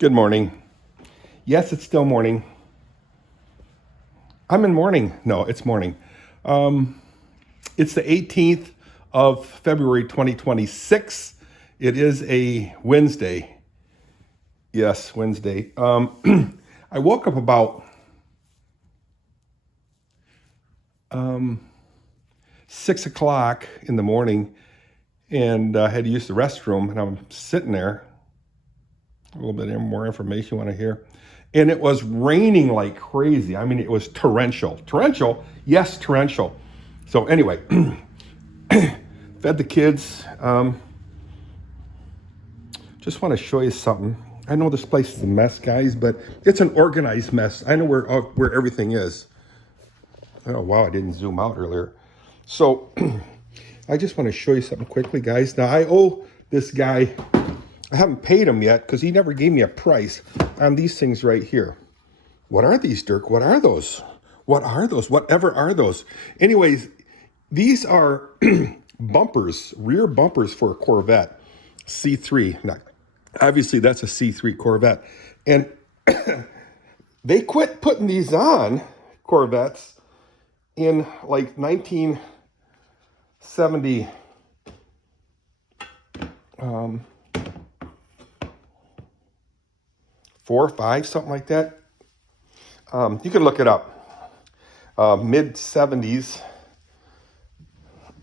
Good morning. Yes, it's still morning. I'm in morning. No, it's morning. It's the 18th of February 2026. It is a Wednesday. Yes, Wednesday. I woke up about 6 o'clock in the morning and had to use the restroom, and I'm sitting there. A little bit more information you want to hear. And it was raining like crazy. I mean, it was torrential. Torrential? Yes, torrential. So anyway, fed the kids. Just want to show you something. I know this place is a mess, guys, but it's an organized mess. I know where everything is. Oh, wow, I didn't zoom out earlier. So I just want to show you something quickly, guys. Now, I owe this guy, I haven't paid him yet because he never gave me a price on these things right here. What are these, Dirk? What are those? What are those? Whatever are those? Anyways, these are bumpers, rear bumpers for a Corvette C3. Now, obviously, that's a C3 Corvette. And they quit putting these on Corvettes in like 1970. 4 or 5, something like that. You can look it up. Mid 70s.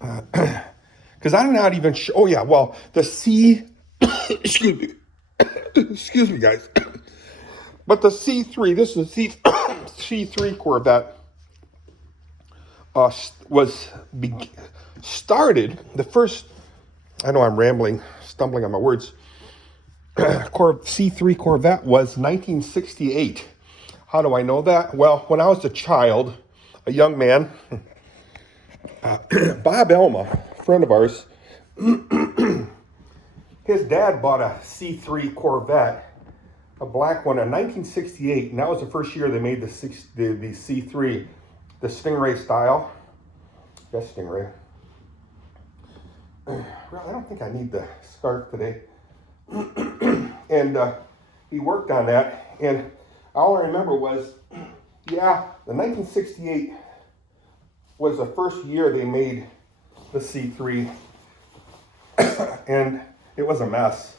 Because I'm not even sure. Oh yeah, well, the excuse me, excuse me, guys. But the C3, this is the C3 Corvette, started the first. I know I'm rambling, stumbling on my words. C3 Corvette was 1968. How do I know that? Well, when I was a child, a young man, Bob Elma, a friend of ours, his dad bought a C3 Corvette, a black one, in 1968, and that was the first year they made the C3, the Stingray style. Yes, Stingray. Well, I don't think I need the scarf today. And he worked on that, and all I remember was, yeah, the 1968 was the first year they made the C3, and it was a mess.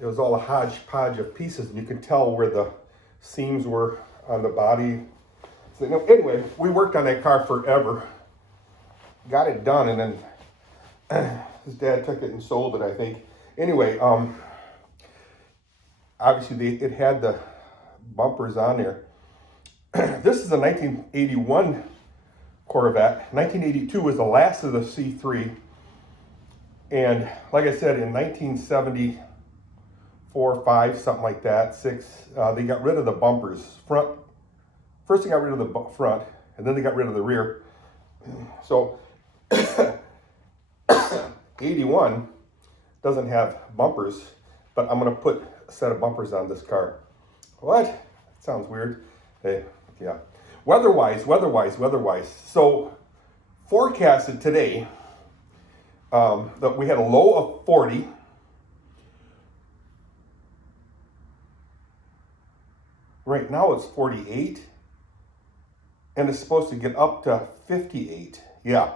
It was all a hodgepodge of pieces, and you could tell where the seams were on the body. So, anyway, we worked on that car forever, got it done, and then his dad took it and sold it, I think. Anyway, obviously it had the bumpers on there. This is a 1981 Corvette. 1982 was the last of the C3. And like I said, in 1974, 5, something like that, 6, they got rid of the bumpers. First they got rid of the front, and then they got rid of the rear. So 81 doesn't have bumpers, but I'm gonna put a set of bumpers on this car. What? Sounds weird. Hey, yeah. Weather-wise. So forecasted today that we had a low of 40. Right now it's 48, and it's supposed to get up to 58. Yeah.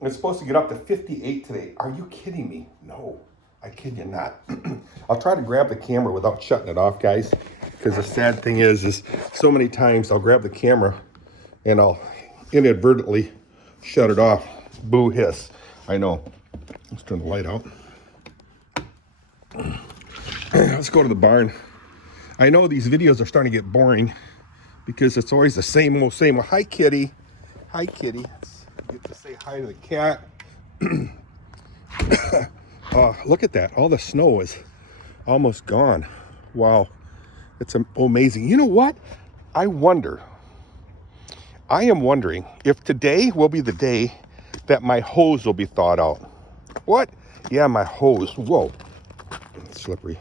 It's supposed to get up to 58 today. Are you kidding me? No, I kid you not. I'll try to grab the camera without shutting it off, guys, because the sad thing is so many times I'll grab the camera and I'll inadvertently shut it off. Boo hiss. I know. Let's turn the light out. Let's go to the barn. I know these videos are starting to get boring because it's always the same old. Hi, kitty. Hi, kitty. Get to say hi to the cat. Look at that. All the snow is almost gone. Wow. It's amazing. You know what? I am wondering if today will be the day that my hose will be thawed out. What? Yeah, my hose. Whoa. It's slippery.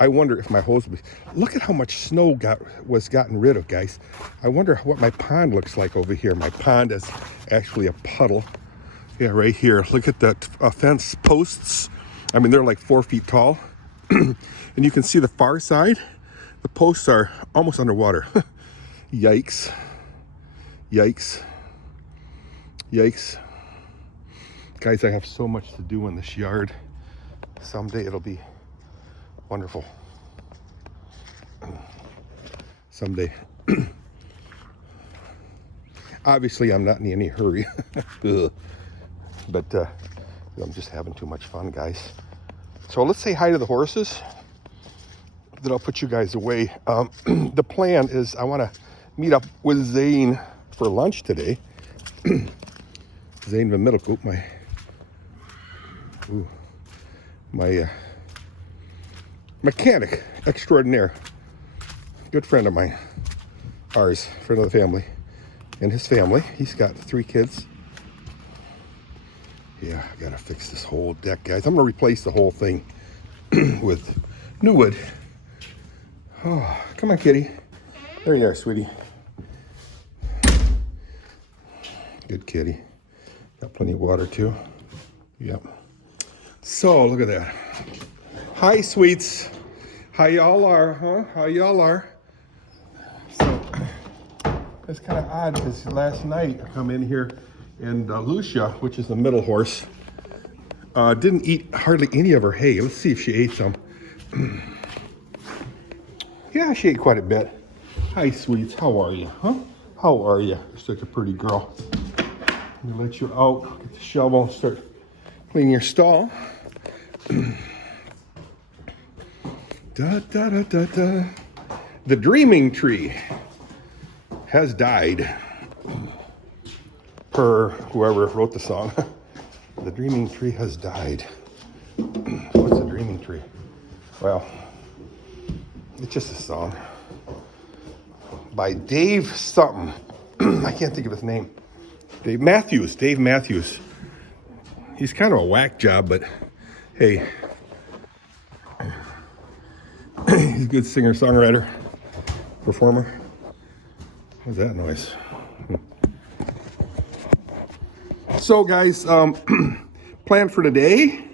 I wonder if my hose will be... Look at how much snow was gotten rid of, guys. I wonder what my pond looks like over here. My pond is actually a puddle. Yeah, right here. Look at the fence posts. I mean, they're like 4 feet tall. And you can see the far side. The posts are almost underwater. Yikes. Yikes. Yikes. Guys, I have so much to do in this yard. Someday it'll be wonderful. Someday. Obviously, I'm not in any hurry. But I'm just having too much fun, guys. So let's say hi to the horses. Then I'll put you guys away. The plan is I want to meet up with Zane for lunch today. Zane van Middelkoop, my mechanic extraordinaire. Good friend of mine. Ours, friend of the family. And his family. He's got 3 kids. Yeah, I gotta fix this whole deck, guys. I'm gonna replace the whole thing with new wood. Oh, come on, kitty. There you are, sweetie. Good kitty. Got plenty of water, too. Yep. So, look at that. Hi, sweets. How y'all are, huh? How y'all are? So, it's kind of odd because last night I come in here and Lucia, which is the middle horse, didn't eat hardly any of her hay. Let's see if she ate some. Yeah, she ate quite a bit. Hi, sweets. How are you, huh? How are you? You're such a pretty girl. Let me let you out. Get the shovel and start cleaning your stall. Da, da, da, da, da. The dreaming tree has died. Per whoever wrote the song. The dreaming tree has died. What's a dreaming tree? Well, it's just a song by Dave something. I can't think of his name. Dave Matthews. He's kind of a whack job, but hey, he's a good singer, songwriter, performer. What's that noise? So, guys, plan for today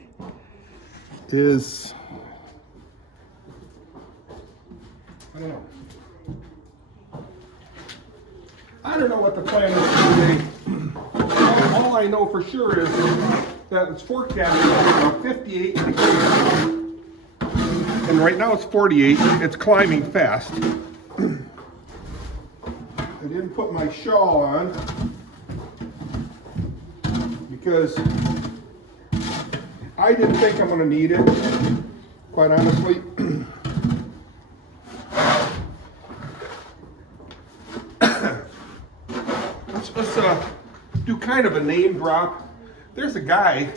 is, I don't know what the plan is for today. All I know for sure is that it's forecasted 58 degrees. And right now it's 48. It's climbing fast. I didn't put my shawl on because I didn't think I'm going to need it, quite honestly. Let's do kind of a name drop. There's a guy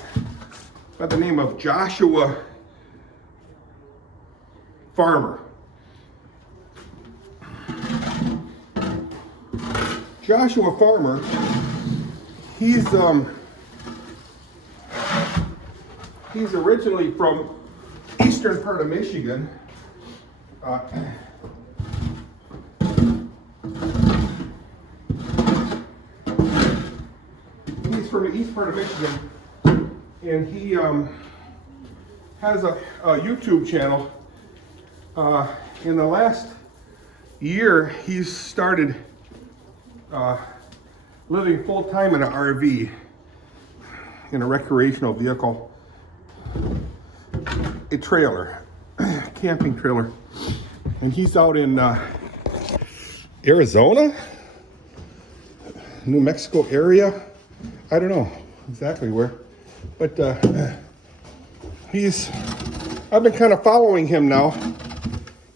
by the name of Joshua Farmer. Joshua Farmer, he's originally from eastern part of Michigan. He's from the east part of Michigan, and he has a YouTube channel. In the last year, he's started living full-time in an RV, in a recreational vehicle, a trailer, camping trailer. And he's out in Arizona, New Mexico area. I don't know exactly where, but I've been kind of following him now.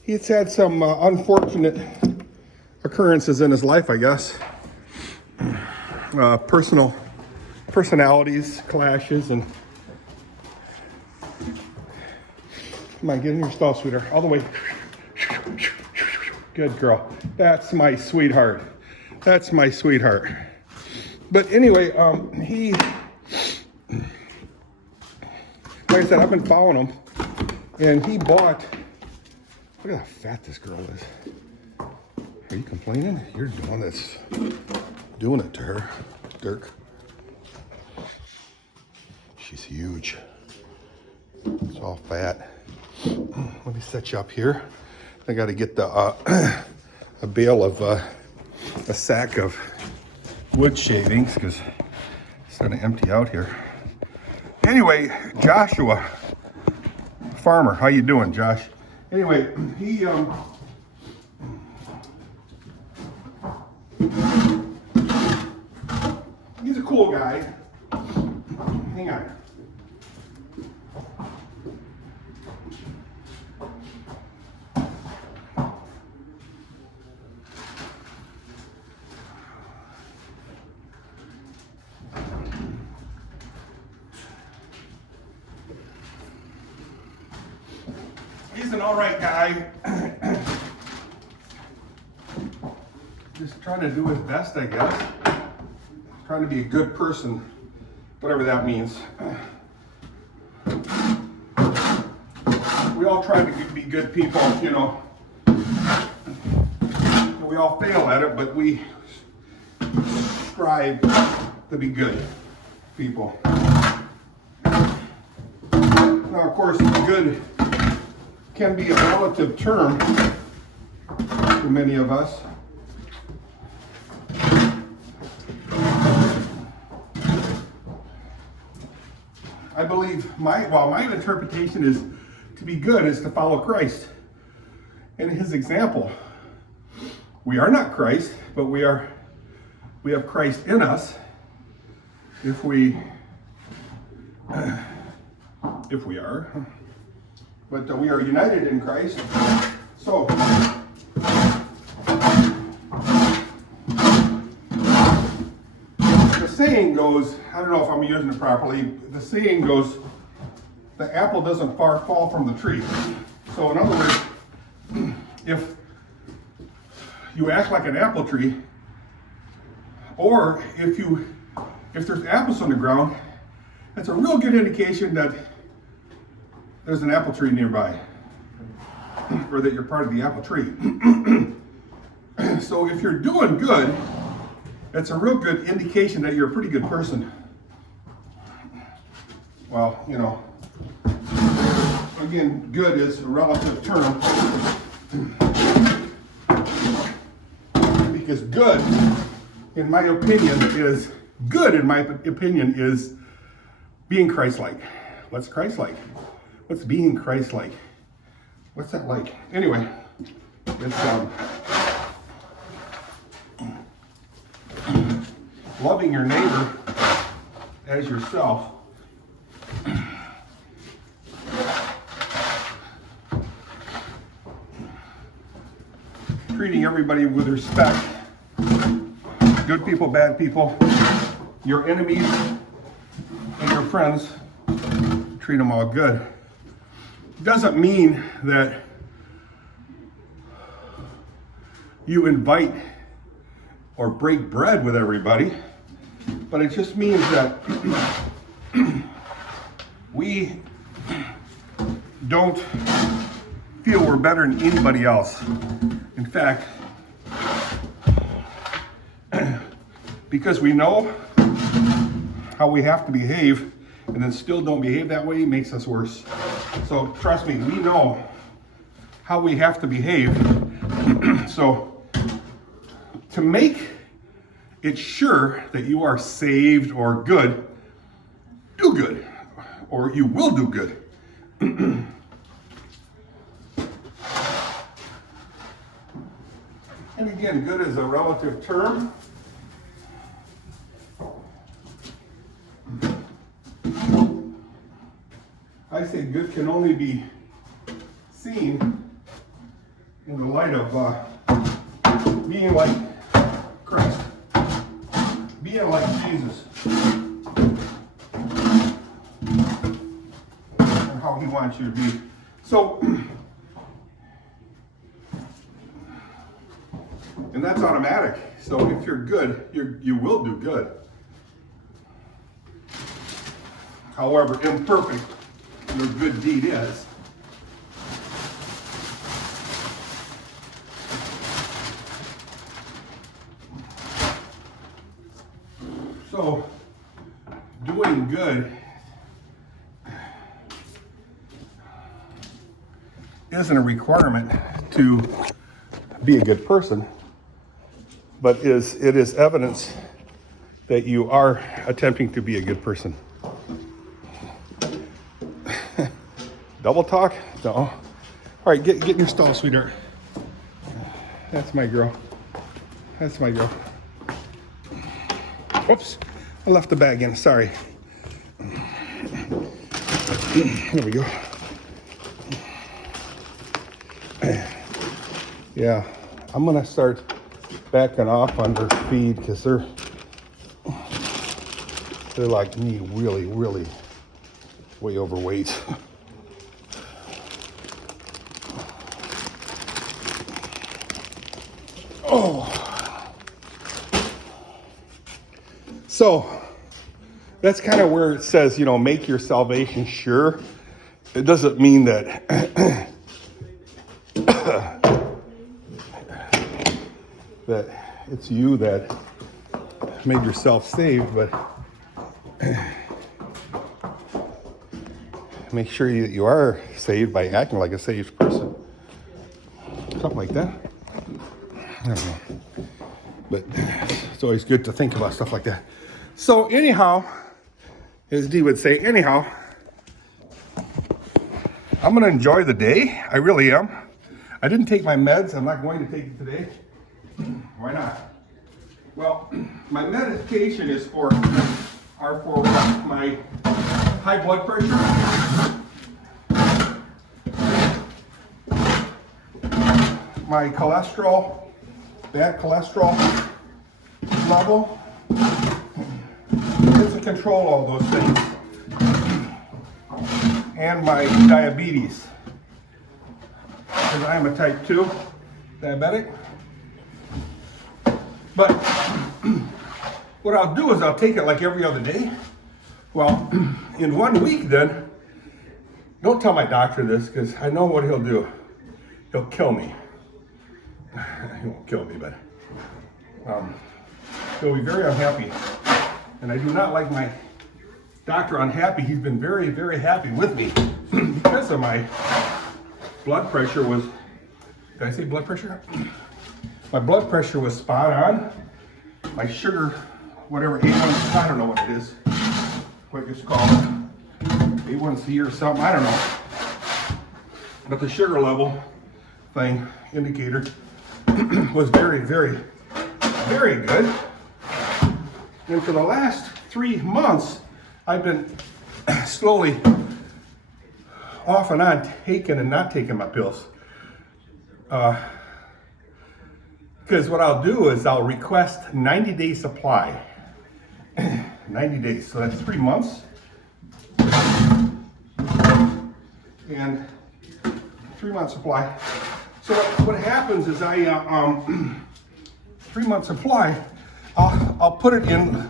He's had some unfortunate occurrences in his life, I guess. Personalities, clashes, and come on, get in your stall, sweetheart, all the way. Good girl. That's my sweetheart. That's my sweetheart. But anyway, he, like I said, I've been following him, and he bought, look at how fat this girl is. Are you complaining? You're the one that's doing it to her, Dirk. She's huge. It's all fat. Let me set you up here. I got to get the a bale of a sack of wood shavings because it's starting to empty out here. Anyway, Joshua, farmer, how you doing, Josh? Anyway, he's a cool guy. Hang on. He's an all right guy. Just trying to do his best, I guess. Trying to be a good person, whatever that means. We all try to be good people, you know. We all fail at it, but we strive to be good people. Now, of course, good can be a relative term for many of us. I believe my interpretation is to be good is to follow Christ and his example. We are not Christ, but we have Christ in us if we are. But we are united in Christ. So, the saying goes, I don't know if I'm using it properly, the saying goes, the apple doesn't far fall from the tree. So in other words, if you act like an apple tree, or if there's apples on the ground, that's a real good indication that there's an apple tree nearby, or that you're part of the apple tree. So if you're doing good, that's a real good indication that you're a pretty good person. Well, you know, again, good is a relative term. Because good, in my opinion, is being Christ-like. What's Christ-like? What's being Christ-like? What's that like? Anyway, it's loving your neighbor as yourself. Treating everybody with respect. Good people, bad people, your enemies and your friends, treat them all good. Doesn't mean that you invite or break bread with everybody, but it just means that we don't feel we're better than anybody else. In fact, because we know how we have to behave and then still don't behave that way, makes us worse. So trust me, we know how we have to behave. So to make it sure that you are saved or good, do good, or you will do good. And again, good is a relative term. I say good can only be seen in the light of being like Christ, being like Jesus, and how he wants you to be. So, and that's automatic. So if you're good, you will do good. However imperfect your good deed is. So, doing good isn't a requirement to be a good person, but it is evidence that you are attempting to be a good person. Double talk? No. All right, get in your stall, sweetheart. That's my girl. That's my girl. Oops, I left the bag in, sorry. There we go. Yeah, I'm gonna start backing off on their feed because they're like me, really, really way overweight. Oh. So that's kind of where it says, you know, make your salvation sure. It doesn't mean that that it's you that made yourself saved, but make sure that you are saved by acting like a saved person. Something like that. I don't know. But it's always good to think about stuff like that. So anyhow, as Dee would say, anyhow, I'm going to enjoy the day. I really am. I didn't take my meds. I'm not going to take it today. Why not? Well, my medication is for my high blood pressure, my cholesterol, bad cholesterol level. It's to control all those things. And my diabetes, because I am a type 2 diabetic. But what I'll do is I'll take it like every other day. Well, in 1 week then, don't tell my doctor this because I know what he'll do. He'll kill me. He won't kill me, but he'll be very unhappy. And I do not like my doctor unhappy. He's been very, very happy with me because of my blood pressure was, did I say blood pressure? My blood pressure was spot on. My sugar, whatever, A1C, I don't know what it is, what it's called, A1C or something, I don't know. But the sugar level thing, indicator, was very, very, very good. And for the last 3 months, I've been slowly off and on taking and not taking my pills. Because what I'll do is I'll request 90-day supply. 90 days, so that's 3 months. And 3 month supply. So what happens is I, 3 month supply, I'll put it in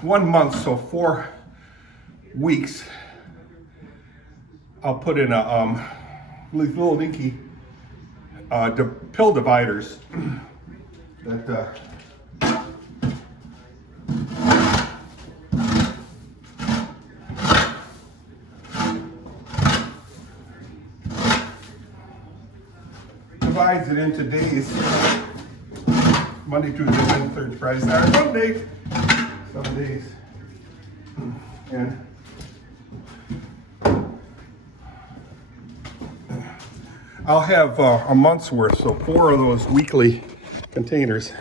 1 month, so 4 weeks. I'll put in a little dinky pill dividers that divides it into days. Monday, Tuesday, Wednesday, Thursday, Friday, Saturday, Sunday. Some days. And I'll have a month's worth, so 4 of those weekly containers.